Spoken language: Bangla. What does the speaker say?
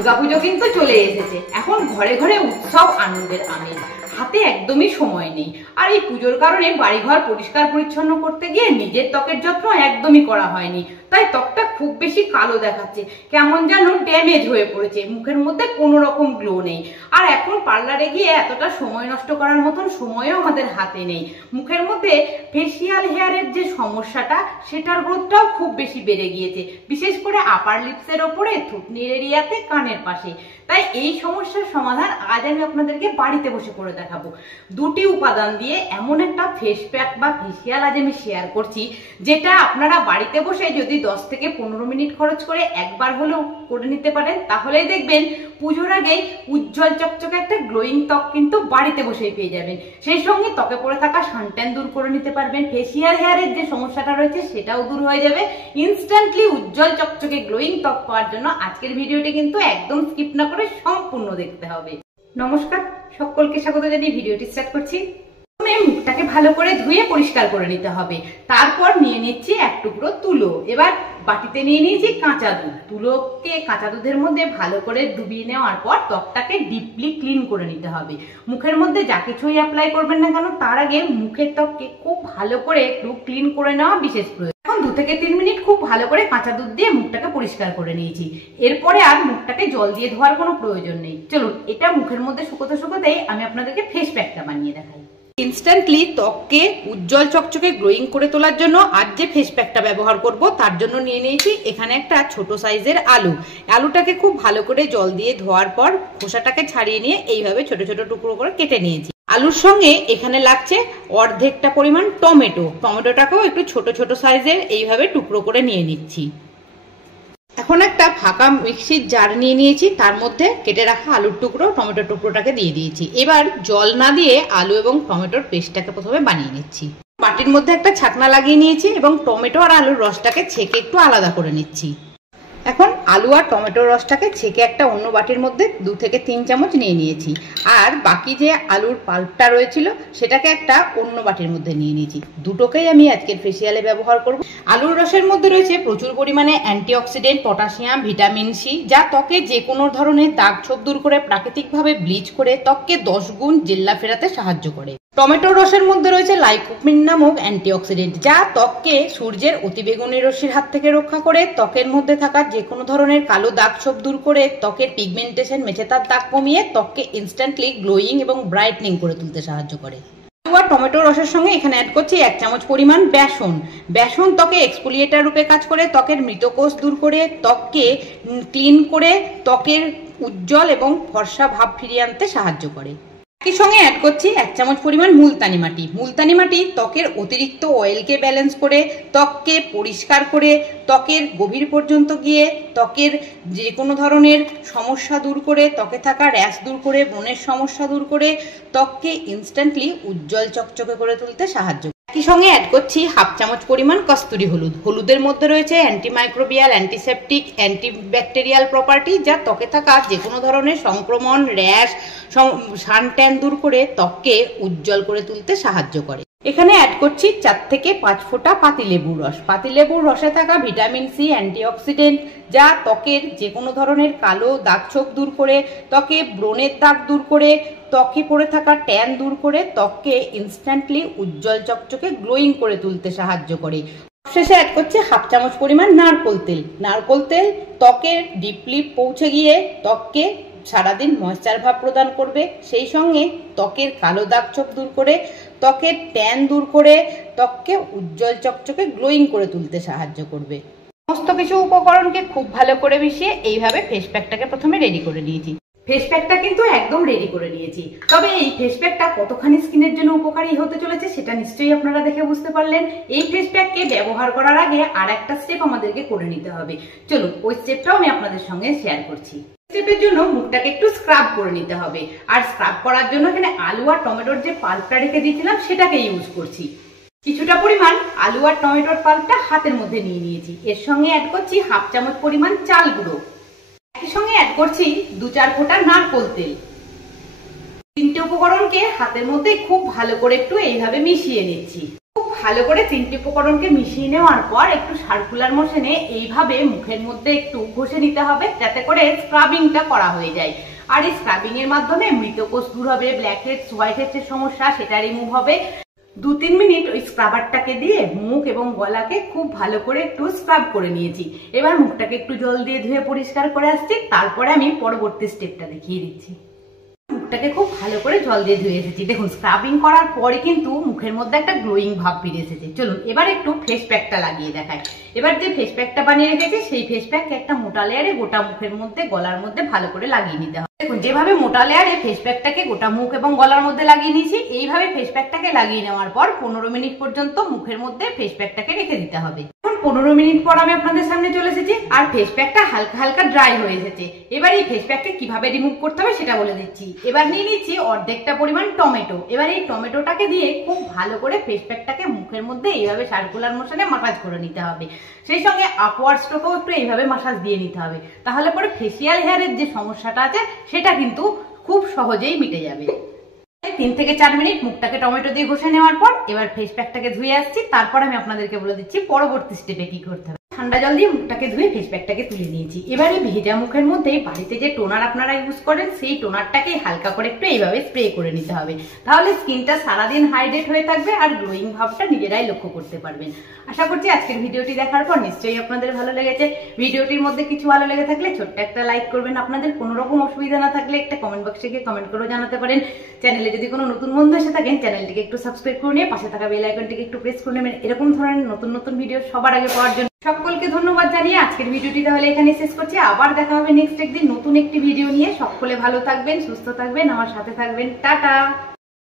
দুর্গাপুজো কিন্তু চলে এসেছে। এখন ঘরে ঘরে উৎসব, আনন্দের আমেজ, হাতে একদমই সময় নেই। আর এই পুজোর কারণে বাড়িঘর পরিষ্কার পরিচ্ছন্ন করতে গিয়ে নিজের ত্বকের যত্ন একদমই করা হয়নি, তাই ত্বকটা খুব বেশি কালো দেখাচ্ছে, কেমন যেন ড্যামেজ হয়ে পড়েছে, মুখের মধ্যে কোনো রকম গ্লো নেই। আর এখন পার্লারে গিয়ে এতটা সময় নষ্ট করার মতন সময়ও আমাদের হাতে নেই। মুখের মধ্যে ফেসিয়াল হেয়ারের যে সমস্যাটা, সেটার গ্রোথটাও খুব বেশি বেড়ে গিয়েছে, বিশেষ করে আপার লিপসের ওপরে, থুতনির এরিয়াতে, কানের পাশে। তাই এই সমস্যার সমাধান আজ আমি আপনাদেরকে বাড়িতে বসে করে দেখাবো। দুটি উপাদান দিয়ে এমন একটা ফেস প্যাক বা ফেসিয়াল আজ আমি শেয়ার করছি, যেটা আপনারা বাড়িতে বসে যদি 10 থেকে 15 মিনিট খরচ করে একবার হলেও করে নিতে পারেন, তাহলেই দেখবেন পুজোর আগেই উজ্জ্বল চকচকে একটা গ্লোয়িং ত্বক কিন্তু বাড়িতে বসেই পেয়ে যাবেন। সেই সঙ্গে ত্বকে পড়ে থাকা সানট্যান দূর করে নিতে পারবেন, ফেসিয়াল হেয়ারের যে সমস্যাটা রয়েছে সেটাও দূর হয়ে যাবে। ইনস্ট্যান্টলি উজ্জ্বল চকচকে গ্লোয়িং ত্বক পাওয়ার জন্য আজকের ভিডিওটি কিন্তু একদম স্কিপ না করে সম্পূর্ণ দেখতে হবে। নমস্কার, সকলকে স্বাগত জানিয়ে ভিডিওটি স্টার্ট করছি। মুখটাকে ভালো করে ধুয়ে পরিষ্কার করে নিতে হবে। তারপর নিয়ে নিচ্ছি এক টুকরো তুলো। এবার বাটিতে নিয়ে নিয়েছি কাঁচা দুধ। তুলোকে কাঁচা দুধের মধ্যে ভালো করে ডুবিয়ে নেওয়ার পর ত্বকটাকে ডিপলি ক্লিন করে নিতে হবে। মুখের মধ্যে যা কিছুই অ্যাপ্লাই করবেন না কেন, তার আগে মুখের ত্বককে খুব ভালো করে একটু ক্লিন করে নেওয়া বিশেষ প্রয়োজন। এখন 2 থেকে 3 মিনিট খুব ভালো করে কাঁচা দুধ দিয়ে মুখটাকে পরিষ্কার করে নিয়েছি। এরপরে আর মুখটাকে জল দিয়ে ধোয়ার কোনো প্রয়োজন নেই। চলুন, এটা মুখের মধ্যে শুকোতে শুকোতেই আমি আপনাদেরকে ফেস প্যাকটা বানিয়ে দেখাই। ইনস্ট্যান্টলি ত্বককে উজ্জ্বল চকচকে গ্লোয়িং করে তোলার জন্য আজ যে ফেস প্যাকটা ব্যবহার করব, তার জন্য নিয়ে নিয়েছি এখানে একটা ছোট সাইজের আলু। আলুটাকে খুব ভালো করে জল দিয়ে ধোয়ার পর খোসাটাকে ছাড়িয়ে নিয়ে এইভাবে ছোট ছোট টুকরো করে কেটে নিয়েছি। আলুর সঙ্গে এখানে লাগছে অর্ধেকটা পরিমাণ টমেটো। টমেটোটাকেও একটু ছোট ছোট সাইজের এইভাবে টুকরো করে নিয়ে নিচ্ছি। এখন একটা ফাঁকা মিক্সির জার নিয়ে নিয়েছি, তার মধ্যে কেটে রাখা আলুর টুকরো, টমেটোর টুকরোটাকে দিয়ে দিয়েছি। এবার জল না দিয়ে আলু এবং টমেটোর পেস্টটাকে প্রথমে বানিয়ে নিচ্ছি। বাটির মধ্যে একটা ছাকনা লাগিয়ে নিয়েছি এবং টমেটো আর আলুর রসটাকে ছেঁকে একটু আলাদা করে নিচ্ছি। এখন আলু আর টমেটোর রসটাকে ছেঁকে একটা অন্য বাটির মধ্যে 2 থেকে 3 চামচ নিয়ে নিয়েছি। আর বাকি যে আলুর পাল্পটা রয়েছিল সেটাকে একটা অন্য বাটির মধ্যে নিয়ে নিয়েছি। দুটোকেই আমি আজকের ফেসিয়ালে ব্যবহার করব। আলুর রসের মধ্যে রয়েছে প্রচুর পরিমাণে অ্যান্টিঅক্সিডেন্ট, পটাশিয়াম, ভিটামিন সি, যা ত্বকে যে কোনো ধরনের দাগ ছোপ দূর করে প্রাকৃতিকভাবে ব্লিচ করে ত্বককে 10 গুণ জেল্লা ফেরাতে সাহায্য করে। টমেটোর রসের মধ্যে রয়েছে লাইকোপিন নামক অ্যান্টিঅক্সিডেন্ট, যা ত্বককে সূর্যের অতিবেগুনি রশ্মির হাত থেকে রক্ষা করে, ত্বকের মধ্যে থাকা যে কোনো ধরনের কালো দাগ ছোপ দূর করে, ত্বকের পিগমেন্টেশন, মেচেতার দাগ কমিয়ে ত্বককে ইনস্ট্যান্টলি গ্লোয়িং এবং ব্রাইটনিং করে তুলতে সাহায্য করে। আলু আর টমেটোর রসের সঙ্গে এখানে অ্যাড করছি 1 চামচ পরিমাণ বেসন। বেসন ত্বকে এক্সফোলিয়েটার রূপে কাজ করে, ত্বকের মৃত কোষ দূর করে, ত্বককে ক্লিন করে, ত্বকের উজ্জ্বল এবং ফর্সা ভাব ফিরিয়ে আনতে সাহায্য করে। একই সঙ্গে অ্যাড করছি 1 চামচ পরিমাণ মুলতানি মাটি। মুলতানি মাটি ত্বকের অতিরিক্ত অয়েলকে ব্যালেন্স করে, ত্বককে পরিষ্কার করে, ত্বকের গভীর পর্যন্ত গিয়ে ত্বকের যে কোনো ধরনের সমস্যা দূর করে, ত্বকে থাকা র্যাশ দূর করে, ব্রণের সমস্যা দূর করে, ত্বককে ইনস্ট্যান্টলি উজ্জ্বল চকচকে করে তুলতে সাহায্য করে। একই সঙ্গে অ্যাড করছি 1/2 চামচ পরিমাণ কস্তুরি হলুদ। হলুদের মধ্যে রয়েছে অ্যান্টিমাইক্রোবিয়াল, অ্যান্টিসেপটিক, অ্যান্টিব্যাকটেরিয়াল প্রপার্টি, যা ত্বকে থাকা যে কোনো ধরনের সংক্রমণ, র্যাশ, সানট্যান দূর করে ত্বককে উজ্জ্বল করে তুলতে সাহায্য করে। এখানে অ্যাড করছি 4 থেকে 5 ফোঁটা পাতিলেবুর রস। পাতিলেবুর রসে থাকা ভিটামিন সি অ্যান্টিঅক্সিডেন্ট, যা ত্বকের যে কোনো ধরনের কালো দাগ ছোপ দূর করে, ত্বকে ব্রণের দাগ দূর করে, ত্বকে পড়ে থাকা ট্যান দূর করে, ত্বককে ইনস্ট্যান্টলি উজ্জ্বল চকচকে গ্লোয়িং করে তুলতে সাহায্য করে। শেষে অ্যাড করছি 1/2 চামচ পরিমাণ নারকোল তেল। নারকোল তেল ত্বকের ডিপলি পৌঁছে গিয়ে ত্বককে সারাদিন ময়েশ্চার ভাব প্রদান করবে, সেই সঙ্গে ত্বকের কালো দাগ ছোপ দূর করে, ত্বকের ট্যান দূর করে, ত্বককে উজ্জ্বল চকচকে গ্লোয়িং করে তুলতে সাহায্য করবে। সমস্ত কিছু উপকরণকে খুব ভালো করে মিশিয়ে এইভাবে ফেস প্যাকটাকে প্রথমে রেডি করে নিয়েছি। ফেস প্যাকটা কিন্তু একদম রেডি করে নিয়েছি। তবে এই ফেস প্যাকটা কতখানি স্কিনের জন্য উপকারী হতে চলেছে সেটা নিশ্চয়ই আপনারা দেখে বুঝতে পারলেন। এই ফেস প্যাককে ব্যবহার করার আগে আর একটা স্টেপ আমাদেরকে করে নিতে হবে। চলুন, ওই স্টেপটাও আমি আপনাদের সঙ্গে শেয়ার করছি। স্টেপের জন্য মুখটাকে একটু স্ক্রাব করে নিতে হবে। আর স্ক্রাব করার জন্য এখানে আলু আর টমেটোর যে পাল্পটা রেখে দিয়েছিলাম সেটাকে ইউজ করছি। কিছুটা পরিমাণ আলু আর টমেটোর পাল্পটা হাতের মধ্যে নিয়ে নিয়েছি। এর সঙ্গে অ্যাড করছি 1/2 চামচ পরিমাণ চাল গুঁড়ো। একই সঙ্গে অ্যাড করছি 2-4 ফোঁটা নারকোল তেল। 3টে উপকরণকে হাতের মধ্যে খুব ভালো করে একটু এইভাবে মিশিয়ে নিচ্ছি। খুব ভালো করে তিনটি উপকরণকে মিশিয়ে নেওয়ার পর একটু সার্কুলার মোশনে এইভাবে মুখের মধ্যে একটু ঘষে নিতে হবে, যাতে করে স্ক্রাবিংটা করা হয়ে যায়। আর এই স্ক্রাবিং এর মাধ্যমে মৃতকোষ দূর হবে, ব্ল্যাক হেডস, হোয়াইট হেডস এর সমস্যা সেটা রিমুভ হবে। 2-3 মিনিট ওই স্ক্রাবারটাকে দিয়ে মুখ এবং গলাকে খুব ভালো করে একটু স্ক্রাব করে নিয়েছি। এবার মুখটাকে একটু জল দিয়ে ধুয়ে পরিষ্কার করে আসছি, তারপরে আমি পরবর্তী স্টেপটা দেখিয়ে দিচ্ছি। মুখটাকে খুব ভালো করে জল দিয়ে ধুয়ে এসেছি। দেখুন স্ক্রাবিং করার পরে কিন্তু মুখের মধ্যে একটা গ্লোয়িং ভাব ফিরে এসেছে। চলুন এবার একটু ফেস প্যাকটা লাগিয়ে দেখাই। এবার যে ফেস প্যাকটা বানিয়ে রেখেছি সেই ফেস প্যাক একটা মোটা লেয়ারে গোটা মুখের মধ্যে, গলার মধ্যে ভালো করে লাগিয়ে নিতে হবে। দেখুন যেভাবে মোটা লেয়ারে ফেস প্যাকটাকে গোটা মুখ এবং গলার মধ্যে লাগিয়ে নিয়েছি, এইভাবে ফেস প্যাকটাকে লাগিয়ে নেওয়ার পর 15 মিনিট পর্যন্ত মুখের মধ্যে ফেস প্যাকটাকে রেখে দিতে হবে। এখন 15 মিনিট পর আমি আপনাদের সামনে চলে এসেছি, আর ফেস প্যাকটা হালকা হালকা ড্রাই হয়ে এসেছে। এবার এই ফেস প্যাককে কিভাবে রিমুভ করতে হবে সেটা বলে দিচ্ছি। এবার নিয়ে নিচ্ছি অর্ধেকটা পরিমাণ টমেটো। এবার এই টমেটোটাকে দিয়ে খুব ভালো করে ফেস প্যাকটাকে মুখের মধ্যে এইভাবে সার্কুলার মোশনে মাসাজ করে নিতে হবে। সেই সঙ্গে আপওয়ার্ড স্ট্রোকেও একটু এইভাবে মাসাজ দিয়ে নিতে হবে। তাহলে পরে ফেসিয়াল হেয়ারের যে সমস্যাটা আছে সেটা কিন্তু খুব সহজেই মিটে যাবে। 3 থেকে 4 মিনিট মুখটাকে টমেটো দিয়ে ঘষে নেওয়ার পর এবার ফেস প্যাকটাকে ধুয়ে আসছি। তারপর আমি আপনাদেরকে বলে দিচ্ছি পরবর্তী স্টেপে কি করতে হবে। ঠান্ডা জল দিয়ে মুখটাকে ধুয়ে ফেস প্যাকটাকে তুলে নিয়েছি। এবারে ভেজা মুখের মধ্যে বাড়িতে যে টোনার আপনারা ইউজ করেন সেই টোনারটাকে হালকা করে একটু এইভাবে স্প্রে করে নিতে হবে। তাহলে স্কিনটা সারাদিন হাইড্রেট হয়ে থাকবে আর গ্লোয়িং ভাবটা নিজেরাই লক্ষ্য করতে পারবেন। আশা করছি আজকের ভিডিওটি দেখার পর নিশ্চয়ই আপনাদের ভালো লেগেছে। ভিডিওটির মধ্যে কিছু ভালো লেগে থাকলে ছোট্ট একটা লাইক করবেন। আপনাদের কোনো রকম অসুবিধা না থাকলে একটা কমেন্ট বক্সে গিয়ে কমেন্ট করেও জানাতে পারেন। চ্যানেলে যদি কোনো নতুন বন্ধু এসে থাকেন চ্যানেলটিকে একটু সাবস্ক্রাইব করে নিয়ে পাশে থাকা বেল আইকনটিকে একটু প্রেস করে নেবেন, এরকম ধরনের নতুন নতুন ভিডিও সবার আগে পাওয়ার জন্য। সকলকে ধন্যবাদ জানিয়ে আজকের ভিডিওটি তাহলে এখানে শেষ করছি। আবার দেখা হবে নেক্সট একদিন নতুন একটি ভিডিও নিয়ে। সকলে ভালো থাকবেন, সুস্থ থাকবেন, আমার সাথে থাকবেন। টাটা।